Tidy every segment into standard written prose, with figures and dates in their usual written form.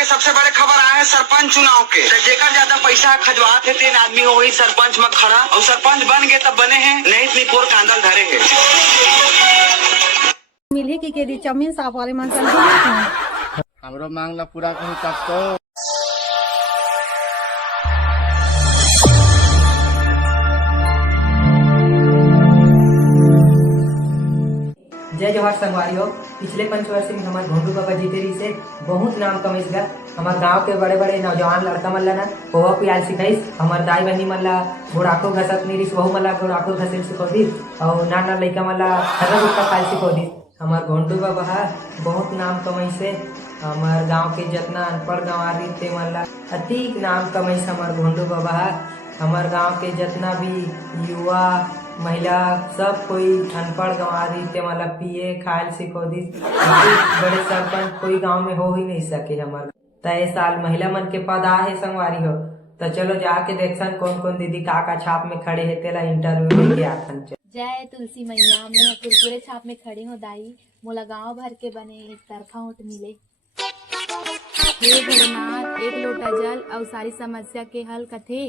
के सबसे बड़े खबर आए हैं सरपंच चुनाव के। जेकर ज्यादा पैसा खजवात है 3 आदमी हो वही सरपंच में खड़ा, और सरपंच बन गए तब बने हैं नहीं इतनी पोर कांदल धरे है। मिली की दी चौमिन साफ वाले मनसन हमरो मांग ला पूरा करू तब तो। जय जवाहर संगवारी हो। पिछले पंचवर्षीय में हमारे घोटू बाबा जीते रही से बहुत नाम कमाइस गा। हमारे गांव के बड़े बड़े नौजवान लड़का मन ला ना पोहा पियाल सिखाइस। हमारे दाई बहनी मन ला घोड़ाखो घसत निरिस, वहू मन ला घोड़ाखो घसेल सिखो दी, और नाना लड़का मन ला हरा गुटका खाल सिखो दी। हमारे घोटू बाबा हा बहुत नाम कमाइसे। हमारे गाँव के जितना अनपढ़ गंवारी ते मन ला अतिक नाम कमाइस हमारे घोटू बाबा हा। हमारे गांव के जितना भी युवा महिला सब कोई अनपढ़ गंवारी ते मला पिए खायल सिखो दी। बड़े सरपंच कोई गांव में हो ही नहीं सके हमारे। तय साल महिला मन के पद आ है संगवारी हो, तो चलो जाके देखसन कौन कौन दीदी का छाप में खड़े है तेला इंटरव्यू लेके आथन। जय तुलसी मैया, मैं कुरकुरे छाप में खड़ी हूँ दाई। मोला गांव भर के बने एक तरफा ओट मिले। हे भोलेनाथ, एक लोटा जल और सारी समस्या के हल कथे।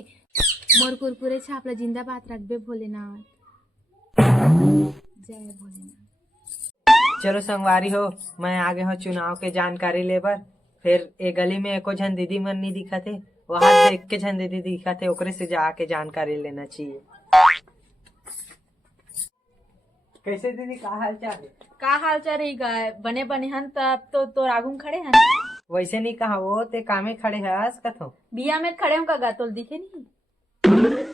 मोर कुरकुरे छाप ला जिंदाबाद रखबे भोलेनाथ। जय भोलेनाथ। चलो संगवारी हो, मैं आगे हूँ चुनाव के जानकारी लेबर। फिर ए गली में एको झन दीदी मन नहीं दिखा थे, वहाँ देख के झन दीदी दिखा थे, ओकरे से जाके जानकारी लेना चाहिए। कैसे दीदी का हाल चाल? का हाल चाल रही गाय बने बने हन तब तो आगू खड़े हन। वैसे नहीं कहा वो ते कामे खड़े है कथो बिया में खड़े हूँ का तोल दिखे नहीं।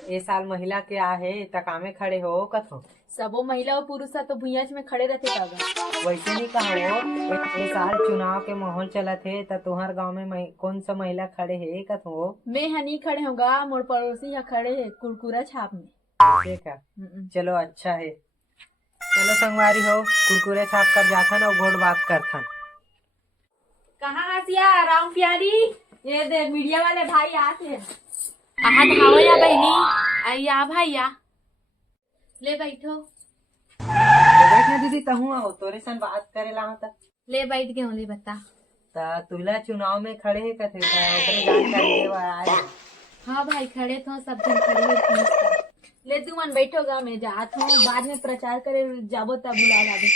ए साल महिला के आ है तकामे खड़े हो कथो। सबो महिला और पुरुष तो भुइयाच में खड़े रहते कागा। वैसे नहीं कहा वो ए साल चुनाव के माहौल चला थे तो तुम्हार गांव में कौन सा महिला खड़े है कथो। मैं हनी खड़े होगा, मोर पड़ोसी है खड़े है कुरकुरा छाप में। ठीक है, चलो अच्छा है। चलो संगवारी हो, कुरकुरे साफ कर जाथन और गोड़ बात करथन। कहाँ हसिया राम प्यारी, ये दे मीडिया वाले भाई आते। कहाँ धावो या बहनी, आइया भैया ले बैठो। बैठना दीदी तहु आओ तोरे सन बात करेला तक ले बैठ गए ले बता। ता तुला चुनाव में खड़े है कथे ओकरे जानकारी देवा आए। हाँ भाई खड़े तो सब दिन खड़े हो। ले तू मन बैठोगा, मैं जात हूँ, बाद में प्रचार करे जाबो तब बुला लागे।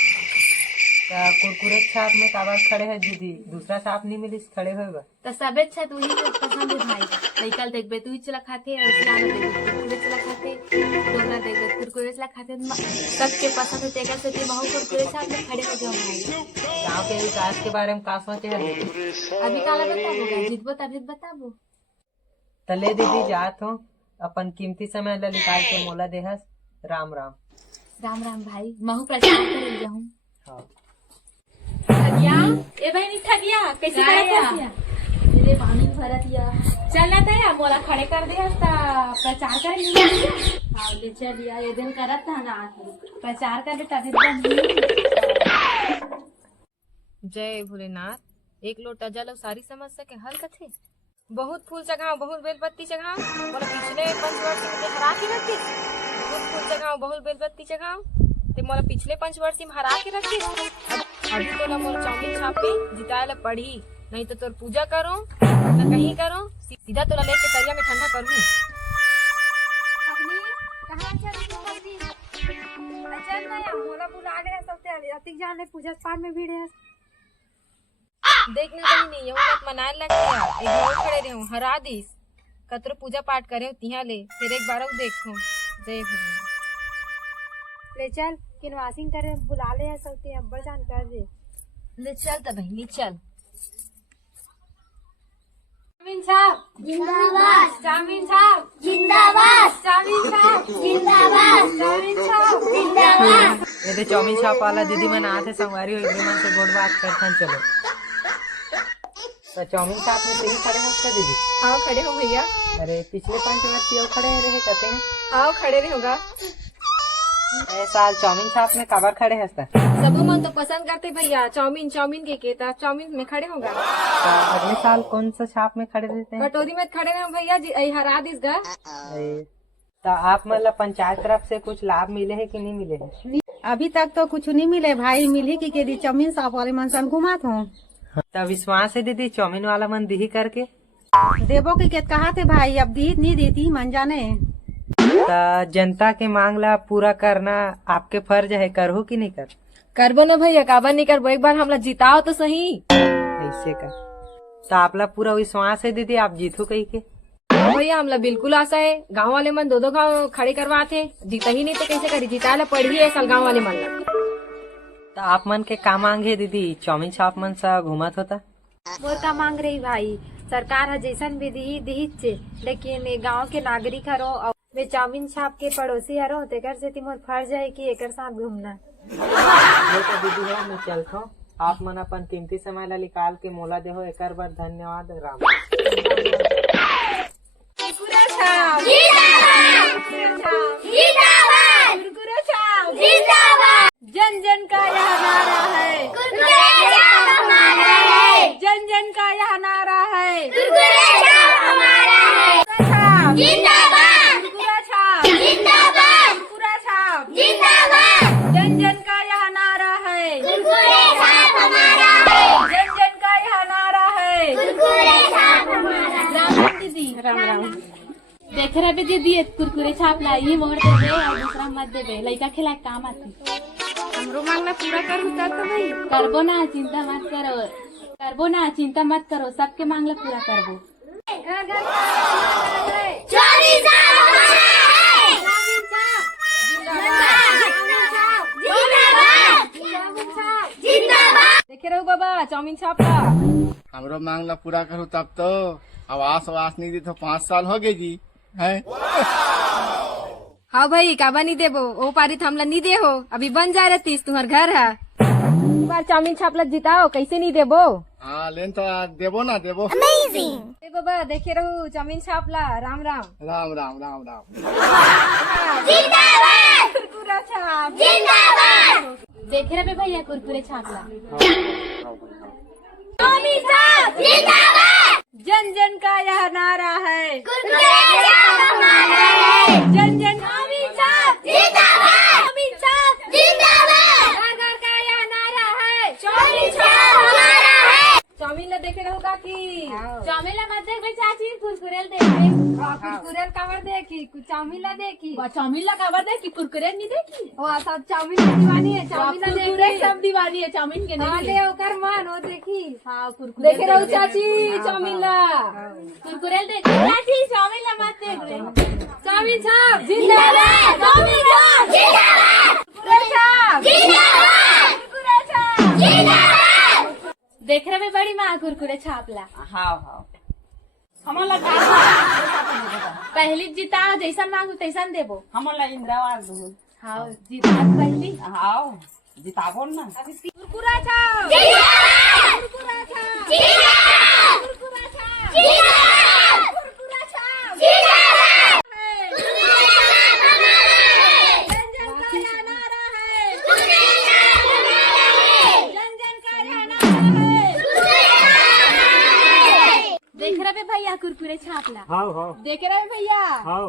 कुरकुरे छाप में काबर खड़े है दीदी, दूसरा छाप नहीं मिली खड़े होगा तो सब अच्छा तू ही पसंद है भाई। लइकल देखबे तू ही चला खाते और इसला देखबे कुरकुरे चला खाते, दोगला देखबे कुरकुरे चला खाते, सबके पसंद है तेकर से ते बहु कुरकुरे छाप में खड़े हो जाओ भाई। गांव के विकास के बारे में का सोचे है? अभी काला बताबोगा, जीतबो तभी बताबो। तले दीदी जात हो, अपन कीमती समय ला निकाल के मोला देहस। राम राम। राम राम भाई, महू प्रचार करे जाऊं। हाँ ठगिया ए बहनी ठगिया कैसे करत है? ले पानी भरत या चल ना या मोला खड़े कर दे हस्ता प्रचार करे। हां ले चल या ये दिन करत था ना प्रचार करे तभी बन। जय भोलेनाथ। एक लोटा जल और सारी समस्या के हल कथे। बहुत फूल चढ़ाओ, बहुत बेलपत्ती चढ़ाओ, मोला पिछले पंचवर्षीय में हरा के रखी। बहुत फूल चढ़ाओ, बहुत बेलपत्ती चढ़ाओ, ते मोला पिछले पंचवर्षीय में हरा के रखी। अभी तो मोला चौमिन छाप में जिताए ला पड़ी, नहीं तो तोर पूजा करो न कहीं करो, सीधा तोला लेके तरिया में ठंडा करूँ। कहां चल चल ना या मोला बुला ले सबते अतिक जाने पूजा पाठ में भीड़ है। देखना कहीं नहीं, यहूं मत मनाए लग गया। एक बार खड़े रहूं हरा दिस कतरो पूजा पाठ करे तिहा ले, फिर एक बार देखो। जय भगवान। ले चल किनवासिंग करे बुला ले सबते अब्बड़ जान कर दे। ले चल त बहनी चल। चाउमीन छाप जिंदाबाद, चाउमीन छाप जिंदाबाद, चाउमीन छाप जिंदाबाद, चाउमीन छाप जिंदाबाद। ये तो चौमिन छाप वाला दीदी मन आते संगवारी हो, एक मन से गोड़ बात करथन। चलो तो चौमिन छाप में सही खड़े हैं का दीदी? हाँ खड़े हो भैया। अरे पिछले पंचवर्षीय खड़े रहे कहते हैं। हाँ खड़े रहोगा। साल चौमिन छाप में काबर खड़े हस्ता? सबो मन तो पसंद करते भैया चाउमीन के केता चाउमीन में खड़े होगा। अगले साल कौन सा छाप में खड़े रहते हैं? कटोरी में खड़े रहो भैया जी, हरा दिस गा। तो आप मतलब पंचायत तरफ से कुछ लाभ मिले है कि नहीं मिले है? अभी तक तो कुछ नहीं मिले भाई। मिली की दी चौमिन साफ वाले मनसन घुमात हूँ। तो विश्वास है दीदी चाउमीन वाला मन दी करके। देवो की केत कहा थे भाई, अब दी नहीं देती मन जाने। तो जनता के मांग ला पूरा करना आपके फर्ज है, करहो कि नहीं कर? करबो ना भैया, काबर नहीं करबो, एक बार हमला जिताओ तो सही। ऐसे कर तो आपला पूरा विश्वास है दीदी आप जीतो कही के। भैया हमला बिल्कुल आशा है, गांव वाले मन दो गांव खड़े करवाते, जीता ही नहीं तो कैसे करी, जिता ला पड़ी है साल गांव वाले मन ला। तो आप मन के का मांग है दीदी? चाउमीन शॉप मन सा घूमत होता। मोर का मांग रही भाई, सरकार है जैसन भी दी छे, लेकिन गांव के नागरिक हरो और वे चाउमीन छाप के पड़ोसी हरो, तेकर से मोर फर्ज है कि एकर साथ घूमना। ये तो दीदी है, मैं चलता हूँ। आप मन अपन कीमती समय ला निकाल के मोला देहो, एकर बार धन्यवाद। राम जन जन का यह नारा है, जन जन का यह नारा है, जन जन का यह नारा है, जन जन का यह नारा है। राम दीदी, राम राम। देख रहे बे दीदी, एक कुरकुरे छाप लाई, मोहर दे और दूसरा मत देबे, लइका खिला काम आती। हमरो मांगना पूरा कर होता तो भाई। करबो ना, चिंता मत करो, करबो ना, चिंता मत करो, सबके मांगला पूरा करबो। देखे रहो बाबा चाउमीन छाप ला। हमरो मांगला पूरा करूँ तब तो। आवास वास नहीं दी तो 5 साल हो गए जी है। हाँ भाई, काबा नहीं देबो, ओ पारी हमला नहीं दे हो, अभी बन जा रही तुम्हार घर है। बार चाउमीन छाप ला जिताओ, कैसे नहीं देबो? हाँ लेन तो देबो ना देबो। ए बाबा देखे रहो चाउमीन छाप ला। राम राम। राम राम राम राम। कुरकुरा छाप देख रहे भैया, कुरकुरे छाप ला। जन जन का यह नारा है, जन जन घर का यह नारा है। चाउमीन ला देखे रहो काकी। चाउमीन ला मत देख चाची, कुरकुरेल देखबे। कुरकुरे कावर देखी, चाउमीन ला देखी। चाउमीन ला काबर देखी, कुरकुरे नहीं देखी। वो सब चाउमीन की दीवानी है, चाउमीन ला कुरकुरे देखी। सब दीवानी है, चाउमीन के हाँ नहीं। दे ओकर मन वो देखी। हाँ कुरकुरे देखे रहो चाची चाउमीन ला। कुरकुरे देख चाची, चाउमीन ला मत देख रे। चाउमीन छाप जिंदाबाद, चाउमीन छाप जिंदाबाद, कुरकुरे छाप जिंदाबाद, कुरकुरे छाप जिंदाबाद। देख रहे बड़ी माँ कुरकुरे छाप ला। हाँ हमारा पहली जीता, जैसा मांगू तैसा देबो। हमारा इंद्रावास दूध। हाँ जीता पहली। हाँ जिताबो ना। कुरकुरा छाप जिंदाबाद, कुरकुरा छाप जिंदाबाद, कुरकुरा छाप जिंदाबाद, कुरकुरा छाप जिंदाबाद। जन जन का यह नारा है, जन जन का यह नारा है। देख रहे भैया कुरकुरे छाप ला। हाँ देख रहे भैया, हाँ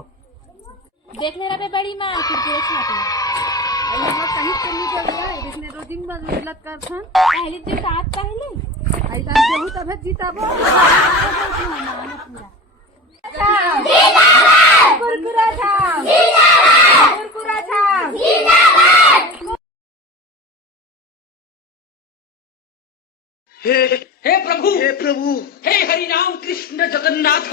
देख ले रहे बड़ी माँ कुरकुरे छाप ला। कहीं चलनी पड़ जिसने 2 दिन बाद मिलत कर था पहली जीता आज पहले ऐसा केहू तब जीताबो। कुरकुरा छाप, कुरकुरा छाप। हे प्रभु हे हरि राम कृष्ण जगन्नाथ।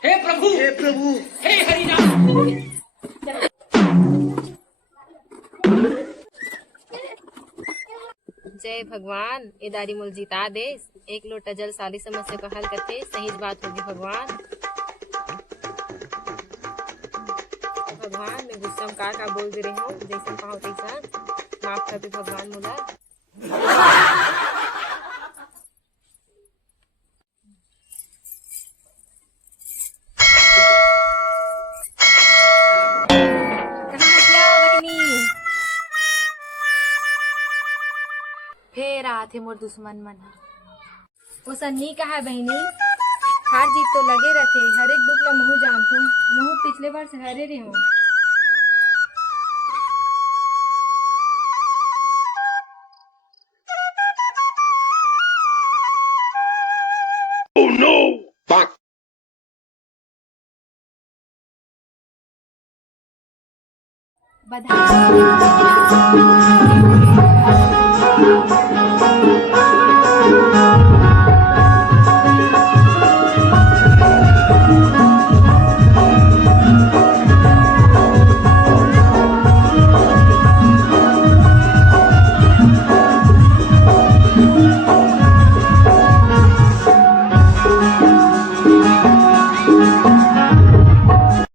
हे प्रभु हे हरि राम। जय भगवान, ए दारी मोल जिता दे। 1 लोटा जल सारी समस्या का हल करते, सही बात होगी भगवान। भगवान मैं गुस्सा में का बोल दे रही हूँ, जैसे पाओ तैसा माफ कर दे भगवान मोला। रहा थे मोर दुश्मन मन ह। वो सन्नी का है बहनी, हार जीत तो लगे रहते, हर एक दुख ला महू जानथो, महू पिछले बार से हारे रहे हो। बधाई।